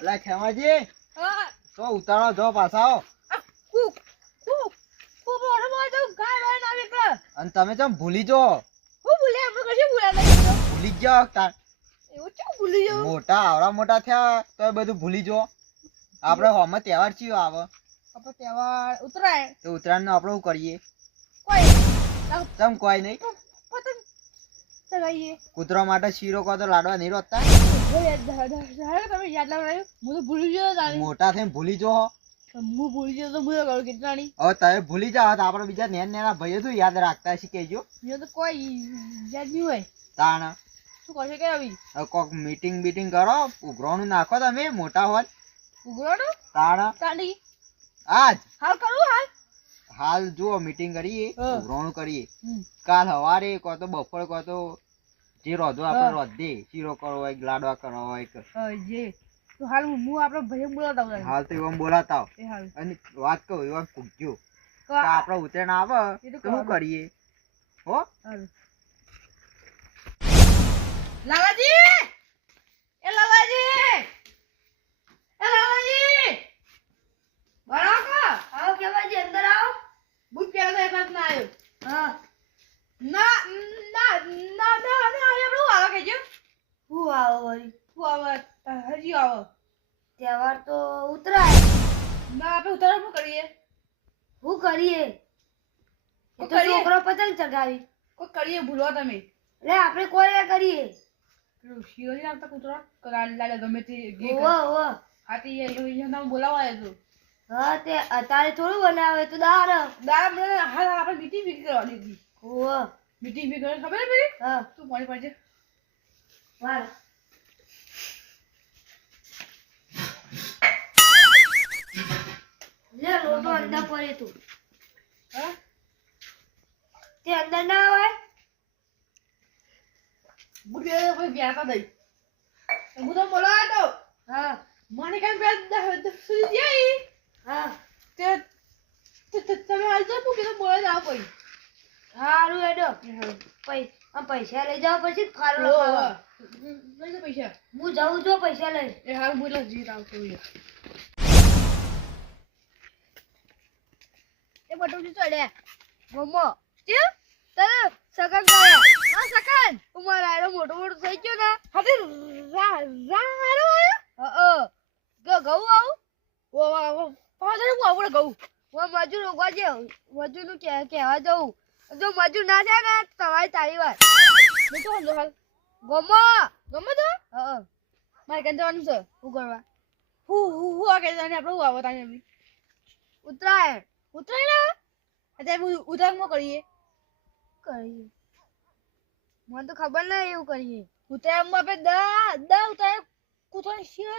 અલા ખેમાજી હા. તો ઉતારો જો પાછા ગાય અને તમે ચમ ભૂલી જો? હું ભૂલે આપણે કશું ભૂલ્યા નહીં ભૂલી જ જાઓ એવું ચો ભૂલી જાઉં મોટા આવડા મોટા થયા તો બધું ભૂલી જો. આપણે હોમાં તહેવાર ચિયો આવે. આપણે તહેવાર ઉતરાય. તો ઉત્તરાયણ આપણે શું કરીએ? કોઈ. તમ કોઈ નહીં? પતંગ કૂતરો માટે શીરો કહો તો લાડવા નહીં રોતા તમે યાદ લાવડાવ્યું હું તો ભૂલી ગયો મોટા થઈને ભૂલી જો હું. ભૂલી ગયો તો તો કરું કેટલાની હવે તમે ભૂલી જાઓ તો આપણે બીજા નેન નેના ભાઈઓ તો યાદ રાખતા હશે કેજો મેં તો કોઈ યાદ નહીં હોય. તાણ. શું કરશે કે આવી? હવે કોક મીટિંગ બીટિંગ કરો ઉઘરાણું નાખો તમે મોટા હોય. ઉગવાનો તાણ. તાણી આજ. હાલ કરું હાલ. હાલ જુઓ મીટિંગ કરીએ. ઉઘરાણું કરીએ. કાલ સવારે કો તો બપોર કો તો જે રોધો આપણે. રોધે શીરો કરો હોય લાડવા કરવા હોય જે. તો હાલ હું આપણે ભાઈ બોલાતા હાલ તો એવા બોલાતા. અને વાત કહું એવા પૂછજો. આપણે ઉતરેણ આવે તો શું. કરીએ. હો? લાલાજી! એ લાલાજી! એ લાલાજી! બરાબર? આવો કેવાજી અંદર આવો. બુટ પહેલા я વાત ના આવ્યો હા ના ના ના я આવે કેજો હું આવો વળી હું આવે અ, હજી આવે તહેવાર તો ઉતરાય ના આપણે ઉતારો શું કરીએ હું કરીએ તો. છોકરો પતંગ ચગાવી કોઈ કરીએ ભૂલો તમે એટલે આપણે કોઈ ના કરીએ પેલું શિયો નહીં આવતા કૂતરા લાલે ગમે તે ઓવો ઓવો હાથી એ નામ બોલાવા આવ્યો હા તે અત્યારે થોડું બનાવે તો દાર દાડા મને હાલ આપણે મીઠી બી કરવાની હતી. ઓવો મીઠી બી કરવાની ખબર પડી? હા. તું પાણી પાડજે વાર લે લોટો અંદર પડે તું. હા? તે અંદર ના આવે બુડે કોઈ વ્યાતા દઈ. હું તો બોલાતો હા. મને કેમ બે સુધી જાય હા તે તમે આવજો તો કીધું બોલે જાવ કોઈ સારું પૈ પૈસા લઈ જાવ પછી ખારો લઈ પૈસા. હું જાઉં છું પૈસા લઈ. એ હાલ હું એટલે જીત આવતો એ બટુજી ચડે? મમ્મો કે સગન ગયા હા સગન? ઉમર આયો મોટો મોટો થઈ ગયો ને. હવે રા રા આયો? હ ગઉ આવું? ઓ. પાછળ હું આવડે કહું હું મજૂર ઉગવા જે મજૂરનું કે કહેવા જવું જો મજૂર ના થાય ને તમારી તારી વાત ગમો ગમો તો હા મારે ક્યાં જવાનું છે હું કરવા હું હું હું આ કહેતા આપણે હું આવો તાને બી ઉત્તરાયણ ઉત્તરાયણ અત્યારે ઉત્તરાયણમાં કરીએ કરીએ મને તો ખબર નહીં એવું કરીએ ઉત્તરાયણમાં આપણે દા દા ઉત્તરાયણ કૂતરાયણ શિવ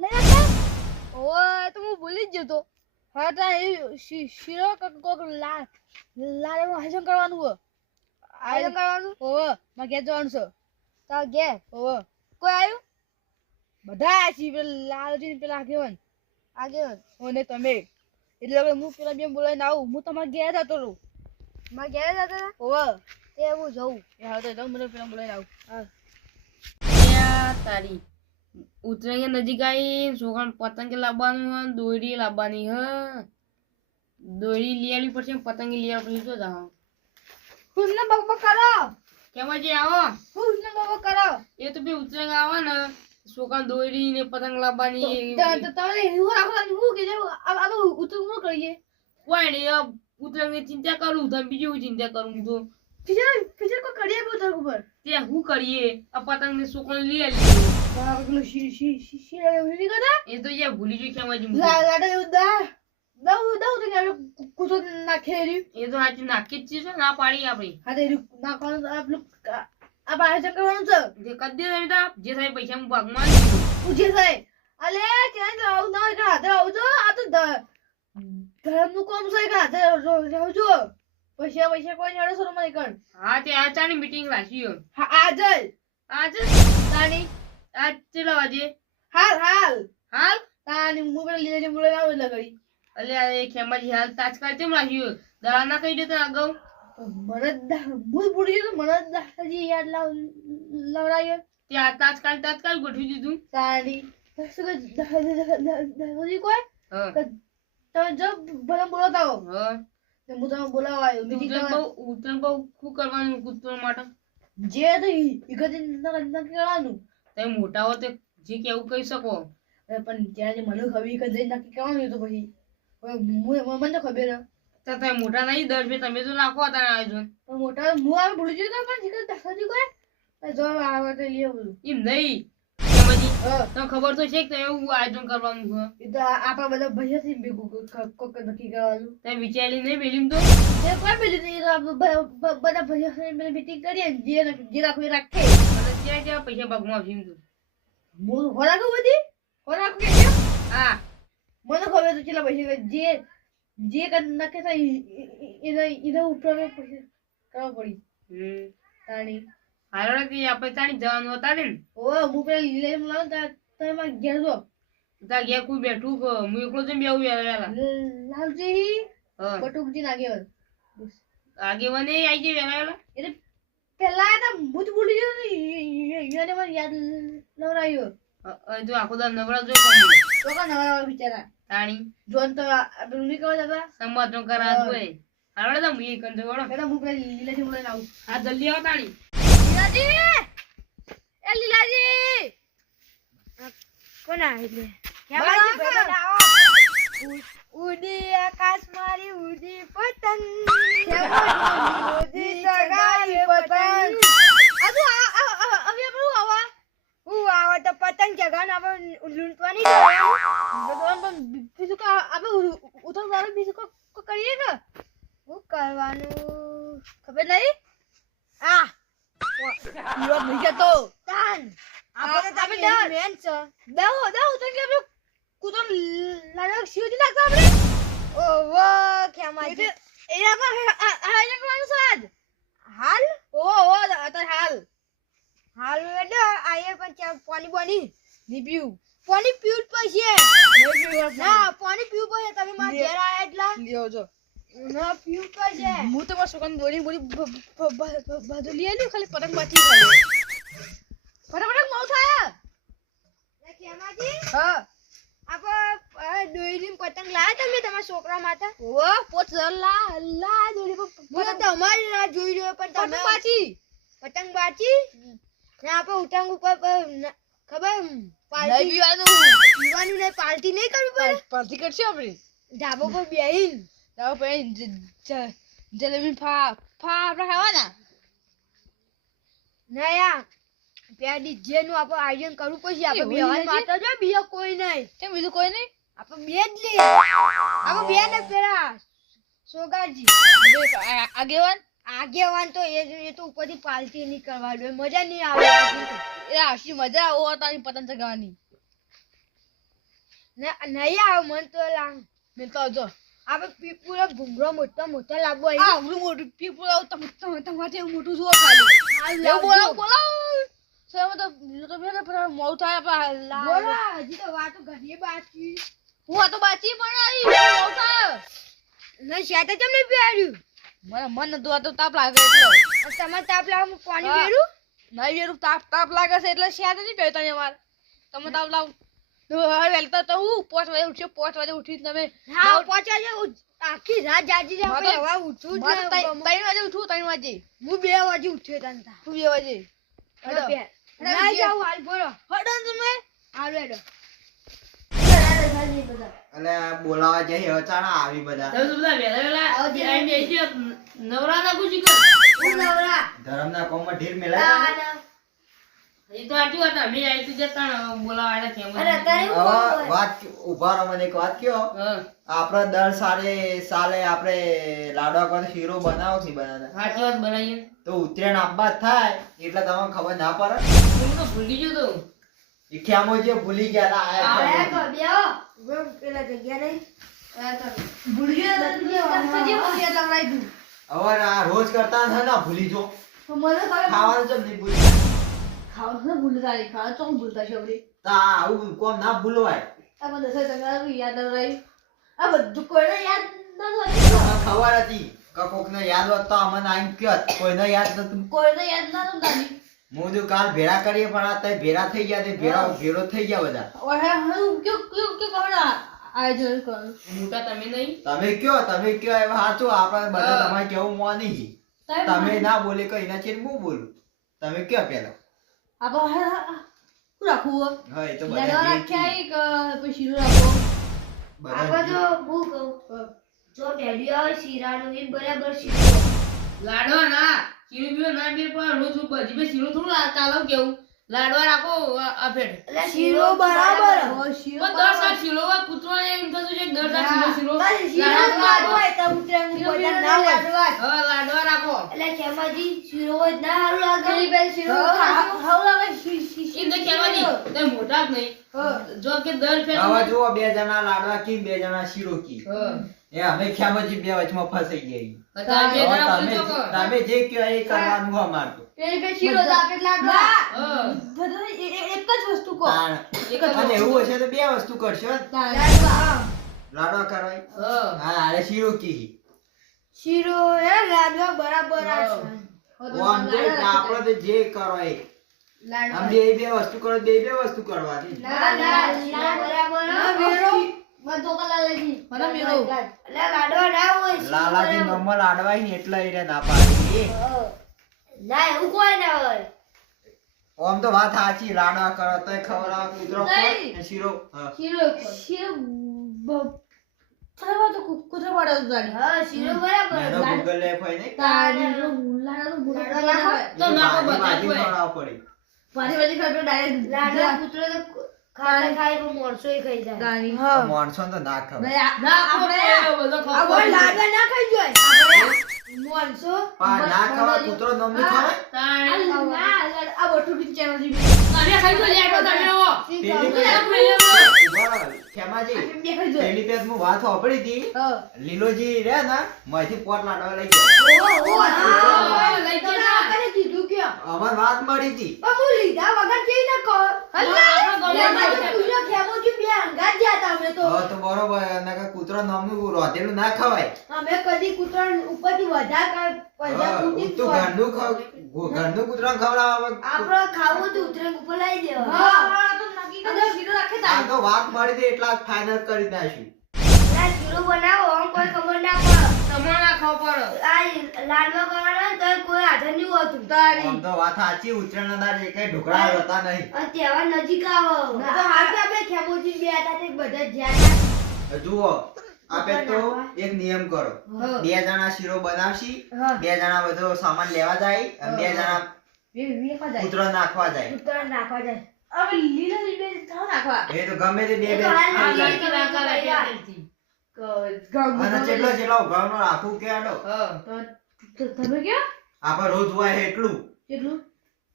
નહીં ઓય તો હું ભૂલી જ ગયો તો. હા તા એ શિરો કોક કોક લા લાડવાનું આયોજન કરવાનું હોય. આયોજન કરવાનું? ઓવે મારે ઘેર જવાનું છે. તા ઘેર? ઓવે કોઈ આવ્યું બધા આવ્યા પેલા લાલજી ને પેલા આગેવાન. આગેવાન? અને તમે. એટલે હવે હું પેલા બેમ બોલાવીને આવું. હું તમારા ઘેર જતો રહું. મારા ઘેર જતો ઓવે તે હું જઉં. એ હા તો જાઉં મને પેલા બોલાવીને આવું. હા. ત્યાં તારી ઉત્તરાયણ નજીક આવી છોકરા પતંગ લાવવાનું હોય દોરી લાવવાની હ. દોરી લઈ આવી પડશે પતંગ લઈ આવી પડશે તો જાઓ હુંને બક કરો. કેમ જે આવો? હુંને બક કરો. એ તો બે ઉત્તરાયણ આવે ને. છોકરા દોરી ને પતંગ લાવવાની તો તો તમે એવું રાખવાનું હું કે આ આ ઉતર હું કરીએ. કોઈ નહીં ઉત્તરાયણની ચિંતા કરું તમે બીજી હું ચિંતા કરું હું તો. ફિજર ફિજર કોઈ કરીએ બી ઉપર? ત્યાં શું કરીએ? આ પતંગ ને છોકરાને લઈ આવી પેલું શી શી શી શી નહીં કરતા? એ તો યાર ભૂલી ગયું કેમ લા લાડે એવું દા. દઉ દઉ તો કે કૂતો નાખે એ તો આજે નાખી જ છે ના પાડી આપણી હા તો નાખવાનું આ પેલું આ આયોજન કરવાનું છે જે કદી દે બેટા જે થાય પૈસા હું ભાગમાં. પૂછે સાહેબ અલે જ આવું ના હોય કે હાથે આવજો આ તો ધર્મનું છે કે હાથે આવજો પૈસા પૈસા કોઈ નેડો સર મને કણ હા તે આ ચાની મીટિંગ રાખી હા આજે આજે આજ ચેલા વાજે હાલ હાલ હાલ તાણી મોબાઈલ લીધે મોડે બોલે આવું એટલે ઘડી અલે આ એ ખેમાજી હાલ તાજકાલ કેમ રાખ્યું દવા ના કહી દેતો અગાઉ મને જ ભૂલ ભૂલી ગયું મને યાદ લાવ લવડાવ્યો ત્યાં તાજકાલ તાજકાલ ગોઠવી દીધું તાણી શું કોઈ હા તમે જો બધા બોલાતા હો હા તમે બોલાવા આવ્યો તો બીજી ઉત્તરાયણ બહુ શું કરવાનું કુતર માટે જે તો ઈગત નક્કી કરવાનું તમે મોટા હો તો જે કેવું કહી શકો. પણ ત્યાં જે મને ખબર ઈગત નક્કી કરવાનું તો પછી? મને તો ખબર તો તમે મોટા નહીં દર બે તમે તો નાખો હતા આયોજન. પણ મોટા હું આવે ભૂલી જતો પણ જીગત દાદાજી કોઈ જો આવે તો લઈ આવું એમ નહીં. તમને ખબર તો છે કે તમે એવું આયોજન કરવાનું છે. એ તો આપણા બધા ભાઈઓ થી ભેગું કોક નક્કી કરવાનું. તમે વિચારી નહીં પેલી તો? એ કોઈ પેલું નહીં, તો બધા ભાઈઓ સાથે મીટિંગ કરીએ જે જે રાખવું એ રાખે. ક્યાં ક્યાં પૈસા આવશે એમ તો. હું ખોરાક બધી? ખોરાક કે? હા. મને ખબર તો છેલ્લા પૈસા જે જે કદ નક્કી થાય એ- એ- એના એના ઉપર પૈસા કરવા પડી. હમ. તાણી. હારો કે આપણે તાણી જવાનું હતા ને ઓ હું પેલા લીલે લાવ લાવું તમે ઘેર જો. તા ઘેર કોઈ બેઠું હું એકલો જઈને બેવું વહેલા લાલજી બટુકજી નાગેવર આગેવાને. આવી જાય વેલા વેલા એટલે પેલા આ તો હું જ ભૂલી ગયો એને મને યાદ નવરાયો જો આખો દાડો નવરા જો તો કા નવરાવા બિચારા? તાણી. જોન તો આ- આ પેલું નહીં કરવા જતા સંવાદ કરા જોઈએ હારો તો હું કંજો વળો પેલા હું લીલાજી બોલાવીને આવું. હા જલ્દી આવો તાણી. લીલાજી! એ લીલાજી! કોણ આવે ઉડી આકાશ મારી ઉડી પતંગ. ઉડી સગાઈ પતંગ. આ- હવે આપણું આવા? હું આવા તો પતંગ જગાને આપણે લૂંટવાની ભગવાન પણ બીજું કા આપણે ઉતર વાળું બીજું કો કરીએ કે? શું કરવાનું? ખબર નહીં આ. યો ભઈ જતો. તાન. આપણે તમે મેન છે. દાવ દઉં તો કે આપણે કૂતો લાડો સીધી નાખતા આપણે ઓવો ખેમાજી એ આપણે આ આ કરવાનું છે આજ હાલ ઓ ઓ અત્યારે હાલ હાલ એટલે આયે પણ ચા પાણી પાણી ની પીવું પાણી પીવું પડશે ના પાણી પીવું પડશે તમે મારા ઘેર આયા એટલા લ્યો જો ના પીવું પડશે હું તો મારા છોકરાને દોરી બોરી બધું લઈ આવ્યું ખાલી પતંગ બાકી ફટાફટ મોં થાય ખેમાજી હા આપણે દોરી પતંગ લાયા તમે તમારા છોકરા માટે ઓ પોત લા લા દોરી પર તમારી રાહ જોઈ રહ્યો પણ તમે બાચી પતંગ બાચી ને આપણે ઉટાંગ ઉપર ખબર? પાર્ટી પીવાનું. પીવાનું નહીં પાર્ટી નહીં કરવી પડે? પાર્ટી કરશે આપણે? ધાબો પર બેહીન. ધાબો પછી જ- જલેબી ફા ફા આપણે ખાવાના? ના યાર પેલા ડીજે નું આપણે આયોજન કરવું પડશે. આપણે એવું બેહવાન જો બીજો કોઈ નહીં. કેમ બીજું કોઈ નહીં? આપણે બે જ લઈએ. આપણે બે ને પેલા સોગાજી. આગેવાન? આગેવાન તો એ એ તો ઉપરથી પાલતી નહીં કરવા દે મજા નહીં આવે એ આશી મજા આવો તારી પતંગ ચગાવવાની. ને નહીં આવે મન તો લાગ. મેં તો જો આપણે પીપુરા પૂરો ભૂંગળો મોટો મોટો લાગવો આ આવડું મોટું પીપુરા તમારે મોટું જુઓ ખાલી. બોલાવો બોલાવ. તો બીજું તો બેને પર મોડું થાય આપણે લા- હજી તો વાતો ઘણી બાકી. હું આ તો પણ આવી મોડું થાય. ને શેઠે કેમ નહીં મને મન નતું તો તાપ લાગે એટલે. તમારે તાપ લાવ પાણી હા. નહીં વેરું તાપ તાપ લાગે છે એટલે શેર નથી પહેરતા ને અમારે. તમે તાપ લાવ. હવે વહેલા તો હું પાંચ વાગે ઉઠ્યો પાંચ વાગે ઉઠી તમે. હા છે આખી રાત ઉઠું. ત્રણ વાગે ઉઠું ત્રણ વાગે. હું બે વાગે ઉઠ્યો તને તા. બે વાગે. હેડો. ના જાઉં હાલ બોલો. હડો તમે. હાલો હેડો. અને બોલાવા જઈ અચાણા આવી બધા. તમે બધા. બેસી નવરા ના કુશી કર. નવરા. ધર્મના કોમમાં ઢીર મેળા એ તો સાચી વાત અમે આવી તો જતા ને છે એમ જ. હવે વાત ઊભા રહો મને એક વાત કયો આપણે દર સાલે સાલે આપણે લાડવા પર શીરો બનાવો કે બનાવતા? સાચી વાત બનાવીએ. તો ઉત્તરાયણ આપવા થાય એટલે તમને ખબર ના પડે. હું તો ભૂલી ગયો તો. ઈ ખ્યામો જે ભૂલી ગયા તા આયા આયા તો બેહો. પેલા જગ્યા નહીં ભૂલી ગયો તો. સજી ભૂલી ગયા હવે આ રોજ કરતા ને ભૂલી જો મને ખબર ખાવાનું ચમ નહીં ભૂલી ખાવાનું ભૂલતા નહીં ખાવાનું તો ભૂલતા છે આપણી. તા આવું કોમ ના ભૂલવાય. આ બધું છે તમારું યાદ ન રહ્યું આ બધું કોઈને યાદ ન રહ્યું ખબર હતી. કોકને યાદ હોત તો અમને આઈને કહેત. કોઈને યાદ નતું. કોઈને યાદ ના હતું દાદી હું કાલ ભેળા કરીએ પણ આ ભેળા થઈ ગયા તે ભેળા ભેળો થઈ ગયા બધા. ઓહે હું કયો કયો કયો આયોજન મોટા તમે નહીં. તમે કયો તમે કયો એવા સાચું આપણે બધા તમારે કેવું મોની નહીં. તમે ના બોલે કઈ ના છે હું બોલું? તમે કયો પેલા? હે. શું રાખવું હો? એ તો લાડવા બધા રાખ્યા કે. પછી બધા આપણે તો હું કહું જો ડેડી આવે શીરાનું એ બરાબર શીરો. લાડવા ના શીરો બીરો ના બે પણ રોજ રોજ બધી શીરો થોડું ચાલો કેવું? લાડવા રાખો એટલે શીરો બરાબર. શીરો પણ દર સાલ શીરો હોય, કૂતરાને એમ થતું છે દર સાલ શીરો શીરો શીરો લાડવા તો ઉતરાયણ શીરો ના લાડવા. હા લાડવા રાખો. એટલે ખેમાજી શીરો હોય તો ના હારું લાગે. પેલી પેલી શીરો હવ લાગે શી- શી- શી- એમ તો કહેવાની તમે મોટા જ નહીં. હા. જો કે દર ફેર આવા જો બે જણા લાડવા કી બે જણા શીરો કી. હા. એ અમે ખ્યામજી બે વચમાં ફસાઈ ગયા તમે બે હવે જણા તમે પૂછો કે. તમે જે કયો એ કરવાનું તો. શીરો તો આપણે લાડવા હા. બધાને એ- એ- એક જ વસ્તુ કહો. તાણ. એક જ અને એવું હશે તો બે વસ્તુ કરશો. લાડવા લાડવા કરવાય? હા. હા અરે શીરો કી. શીરો હે લાડવા બરાબર આ છે. આમ તો આપણે તો જે કરો એ. બે બે વસ્તુ કરો બે બે વસ્તુ કરવાની. ના ના મેરો તો મેરો. લાડવા ના લાલાજી બરાબર. લાડવાય ને એટલે એને ના પાડી ના એવું કોઈ ના હોય. આમ તો વાત સાચી લાડવા કરો તોય ખવડાવો કૂતરો. ને શીરો શીરો શીરો બ- તો કુ- કૂતરા વાળા હા શીરો બરાબર. મેનો ગૂગલ એપ હોય ને તારી રો તો લાડવા ના. તો નાખો ભાજી ભાજી બધા પાછી પાછી ખાઈ તો લાડવા કૂતરો તો ખાતા ખાય પણ એ ખાઈ જાય. ગાડી. માણસો તો ના ભાઈ, ના આપણે બધો ખાવ આ બોલ લાગે ના ખાઈ જાય. મોરસો પા ના ખાવા કૂતરો નમની ખવાય આ તાણે. ના, આ આ બી. channel જી તમે ખાઈ જો લેટો તમે ઓ. લીલોજી રે ના માંથી પોટ લાડવા લઈ ગયા. લઈ અમાર વાત મળી હતી. પણ હું લીધા વગર કેવી ના અમે તો. બરોબર નકર કૂતરો નામનું રોધેલું ના ખવાય. અમે કદી કૂતરા ઉપરથી વધા તું ઘરનું ઘરનું કૂતરો ખવડાવવા આપણે ખાવું તો ઉતરેક ઉપર લાવી દેવા. હા, હા, તો નક્કી કરી રાખે તો વાત મળી હતી એટલા ફાઇનલ કરી નાખ્યું શીરો બનાવો આમ કોઈ ખબર ના પડે. તમારે ના પડે. આ લાડવા કરવાના ને કોઈ હાજર નહીં. હોતું આમ તો વાત સાચી ઉત્તરાયણના દાડે ઢોકળા હતા નહીં. અને તહેવાર નજીક આવો. તો હાથે આપણે ખેમોજી બે હતા તે બધા જ્યાં જુઓ આપણે તો એક નિયમ કરો. બે જણા શીરો બનાવશી બે જણા બધો સામાન લેવા જાય બે જણા. કૂતરો નાખવા જાય. કૂતરા નાખવા જાય. હવે લીલા લીલા નાખવા. એ તો ગમે તે બે બે અને જેટલો જેટલો ઘઉંનો રાખવું કે આડો. તો તમે ક્યાં? આપણે રોજ હોય એટલું. કેટલું?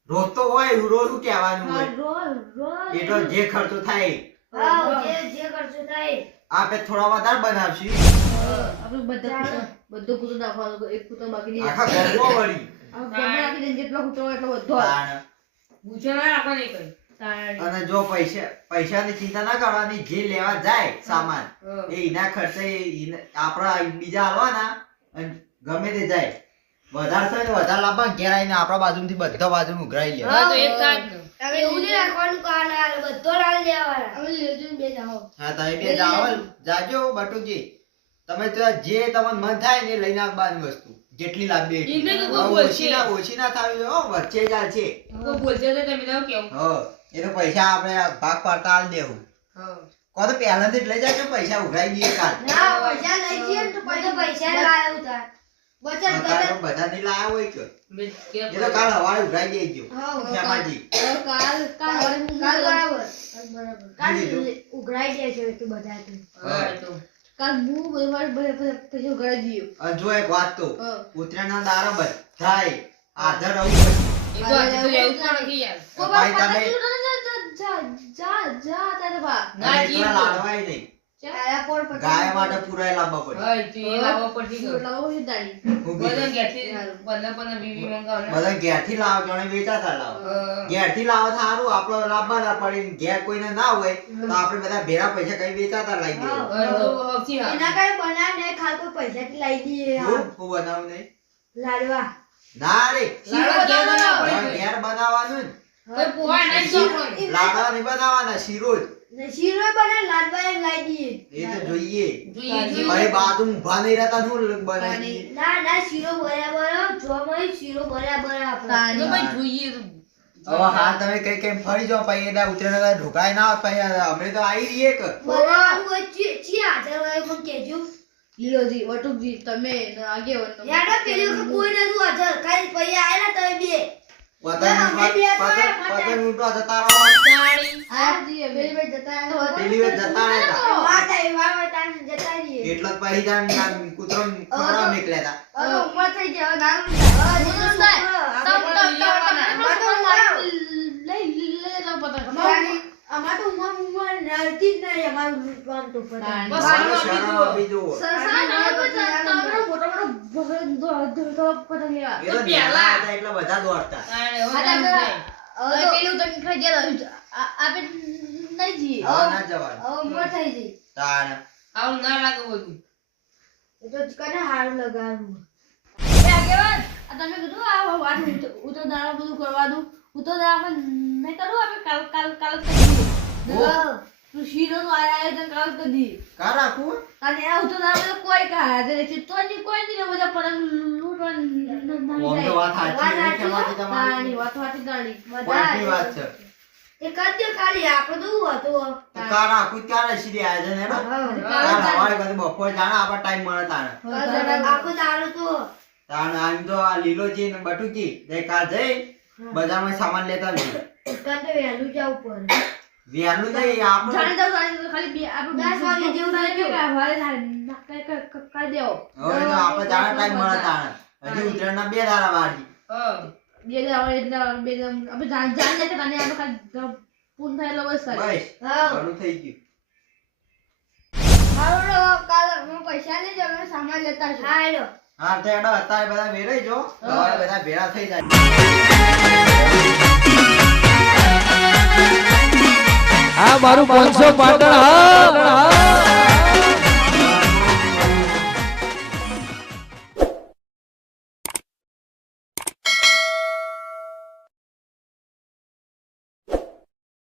રોજ તો હોય રોજ શું કહેવાનું હોય? રોલ, રોલ. એટલો જે ખર્ચો થાય. જે થાય. થોડા વધારે બનાવશી. આપણે બધા બધું કૂતરા- નાખવાનું એક કૂતરો બાકી આખા ઘરમાં વળી. આ ગમે નાખી દે જેટલો હોય એટલો બધો. કઈ. અને જો પૈસા પૈસાની ચિંતા ના કરવાની જે લેવા જાય સામાન એ એના ખર્ચે આપણા બીજા આવવાના અને ગમે તે જાય. વધારે થાય તો વધારે લાભ ઘેર આવીને આપણા બાજુથી બધા બાજુ ઉઘરાઈ લે. એવું નહીં રાખવાનું આ બધો લાલ. હા તમે બે જાઓ જાજો બટુજી તમે તો જે તમને મન થાય ને લઈને આવવાની વસ્તુ. જેટલી લાંબી. ઓછી ના ઓછી ના થાવી વચ્ચે ચાલશે કોઈ બોલશે તો તમે તો કેવું. હા. એ તો પૈસા આપણે ભાગ પાડતા આલ દેવું. કો તો પહેલાથી જ લઈ જાય પૈસા ઉઘરાઈ દઈએ કાલ ના પૈસા લઈ જઈએ તો પછી પૈસા લાવ્યા ઉતાર. બચત કાલ બચત તો બધાથી હોય કે? એ તો કાલ હવારે ઉઘરાઈ દેજો હા ખેમાજી કાલ. કાલ કાલ હવે કાલ હું- બરાબર. કાલ ઉઘરાઈ દે છે તો બધા તો. કાલ હું બધું મારે બધે- બધે પૈસા ઉઘરાવી દઈએ. જો એક વાત તો. ઉત્તરાયણના બધાય હાજર આવું એ તો હજુ એવું નથી યાર. ભાઈ તમે જા, જા, જા, જા, તારે બા. ના, જી લાડવાય નહીં. આયા કોણ પછી ગાય માટે પુરાય લાવવા પડે. હા, એ તો એ લાવવા પડશે કે. રોટલા દાડી. બધા ઘેરથી પંદર પંદર વીસ વીસ બધા ઘેરથી લાવો જોણે વેચાતા લાવો. ઘેરથી લાવો સારું આપણો લાવવા ના પડે ઘેર કોઈને ના હોય તો આપણે બધા ભેરા પૈસા કઈ વેચાતા લઈ એના કઈ બનાવ ને ખાલ પૈસા થી લાવી દઈએ હું હું નહીં? લાડવા. ના રે ઘેર બનાવવાનું ને. કોઈ પોહા નહીં ચોપડો. લાડવા નહીં બનાવવાના શીરો જ. શીરો બને લાડવા એમ દઈએ. એ તો જોઈએ. જોઈએ, જોઈએ. ભાઈ બાજુ ઊભા નહીં રહેતા શું બનાવી ના ના શીરો બરાબર જોમાં શીરો બરાબર આપણે. ભાઈ જોઈએ હવે હા તમે કઈ કઈ ફરી જાઓ પછી એટલે ઢોકાય ના હોત પછી અમે તો આવી રહીએ કે હોય ચી ચી હાજર હોય પણ કેજો લીલોજી વટુકજી તમે ને આગેવાન. યાર પેલી કોઈ નતું હાજર? કાઈ પછી આયેલા તમે બે. કૂતરો નીકળ્યા હતા હવે ઉંમર થઈ જાય હવે નાનું થાય. હવે તમ- જેટલું તમ- છોકરો, તમ- હવે તમ- તો લઈ- લઈ- લઈ જાઓ પતંગ. અમારી- તો ઉંમર ઉંમર જ નહીં અમારું તો એટલે બધા દોડતા. તાળી, હવે હા, ના દાદા. જાય. હવે પેલું તો ખાઈ ગયા આ- આપણે નહીં જઈએ. ના જવાનું હવે થઈ ગઈ. તાણ. આવું ના લાગે બધું એ તો કને હારું લગાડવું. એ આગેવાન, આ તમે કીધું આ વાત ઉત- ઉત્તરદારા બધું કરવા ઉત્તરદારા નહીં કરવું આપણે કાલ કાલ કાલ કરી તું શીરો નું આયોજન કાલ કરી દઈએ. કા રાખવું અને આ ઉત્તરદારા બધા કોઈ કાંઈ હાજર નથી. તો ની કોઈ ની બધા પણ લૂંટવા તો વાત સાચી વાત નહીં સાચી કહેવાતી તાણી તમારી? વાત વાતી ગાણી. પોઈન્ટની વાત છે. એ કરજો ખાલી આપણે તો હતું? તો કા રાખવું ક્યારે આયોજન હેડો હા. તાણ કદી બપોર જાણા આપણે ટાઈમ મળે તાણ. આખું દારૂ તો. તાણ આમ તો આ લીલોજી ને બટુકી જઈ બજારમાં સામાન લેતા જઈએ કાં તો વહેલું જવું પડે. વહેલું નહીં આપણે જાણે તો ખાલી બે- આપણે દસ વાગે જેવું થાય કે હવારે કઈ દેવો. હવે તો આપણે જાણે ટાઈમ મળે તાણ. હજી ઉત્તરાયણના બે દાડા વાળી હા. બે દાડા એટલે બે દાડા- આપણે જાણ- જાણ લે કે તને આપણે ખાલી પૂન પૂર્ણ બસ. હા. ઘણું થઈ ગયું. હારું કાલ હું પૈસા લઈ જાઉં, સામાન લેતા છું હા. હા તો એડો અત્યારે બધા વેરાઈ જો. સવારે બધા ભેળા થઈ જાય. આ મારું પાંચસો પાટણ હા.